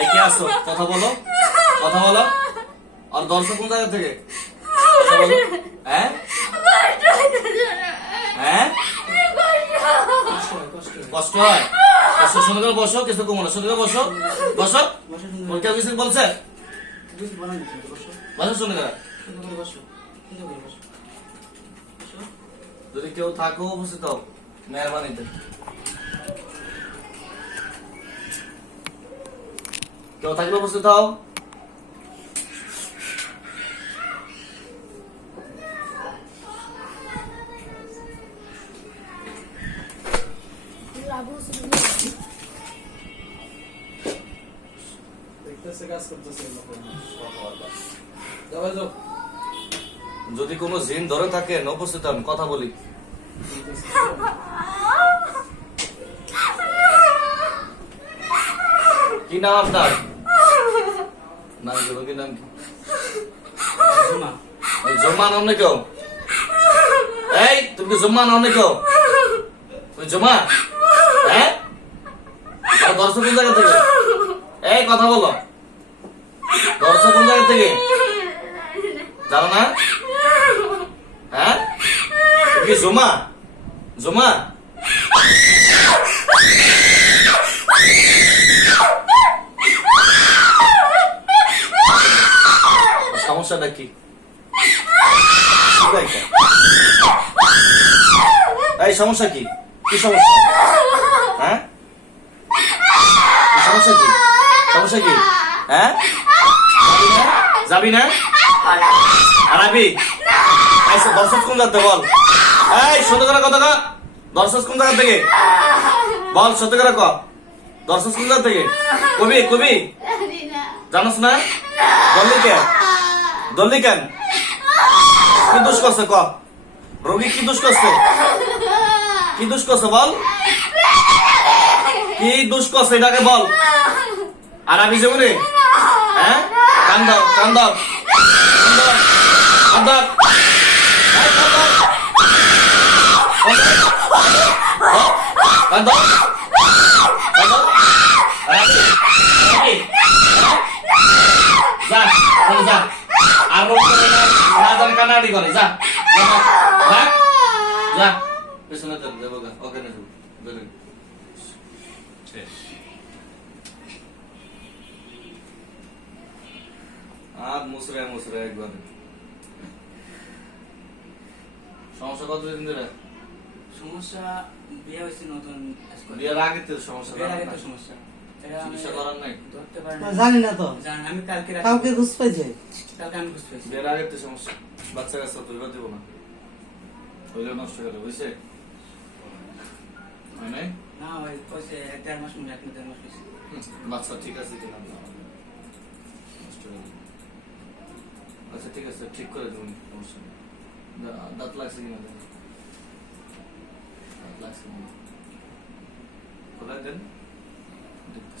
এই কে আসো? কথা বলো, কথা বলো। আর দর্শক কোন জায়গা থেকে? কথা বলো। হ্যাঁ হ্যাঁ, কষ্ট হয়। শুনে করে বসো, কিছু কমো না, শুনে করে বসো, বসো। কেউ কিছু বলছে? বসো শুনে করে। যদি কেউ থাকো উপস্থিত হও মেহরবানিতে। কেউ থাকলে উপস্থিত হও। যদি কোনো জিন ধরে থাকেন উপস্থিত হন, কথা বলি। কি নাম আপনার? নাম কি? কি নাম কি? জমা নাম না কেউ? এই তুমি কি জমা নাম না কেউ? তুমি জমা? হ্যাঁ, দর্শক কোন জায়গা থেকে? এই কথা বলো, দর্শক কোন জায়গা থেকে জানো না? হ্যাঁ, তুমি কি জমা? জমা সমস্যাটা কি? এই সমস্যা কি? কি সমস্যা? হ্যাঁ, সমস্যা কি? সমস্যা কি? হ্যাঁ, যাবি না? আরাবি দর্শক কোন জায়গা থেকে বল? এই সত্য করে কথা কা। দর্শক কোন জায়গা থেকে বল? সত্য করে ক। দর্শক কোন জায়গা থেকে? কবি কবি জানোস না? দল্লি কেন? দল্লি কেন? কি দোষ করছে ক? রোগী কি দোষ করছে? কি দোষ করছে বল? কি দোষ করছে এটাকে বল। আরাবি যেমনি। হ্যাঁ, কান দাও, কান দাও, কান দাও, কান দাও। কানাডি করে যা যা পেছনে যাবো ওকে না আর মুসরে মুসরে একবার সমস্যা কতদিন ধরে? সমস্যা বিয়ে হয়েছে নতুন। বিয়ের আগে তো সমস্যা, বিয়ের আগে তো সমস্যা। চিকিৎসা করার নাই? ধরতে পারি না। জানি না তো। জানি আমি কালকে কাউকে বুঝ পাইছে। কালকে আমি বুঝতে পেরেছি। বিয়ের আগে তো সমস্যা। বাচ্চা কাচ্চা তুইবা দিব না, হইলে নষ্ট করে বুঝছে মানে না ওই কইছে 1.5 মাস মনে 1.5 মাস হয়েছে। বাচ্চা ঠিক আছে কিনা নষ্ট করে দিবো। আচ্ছা ঠিক আছে, ঠিক করে দেবো, সমস্যা নেই। দাঁত লাগছে কিনা দাঁত লাগছে কিনা খোলা দেন দেখতেছি।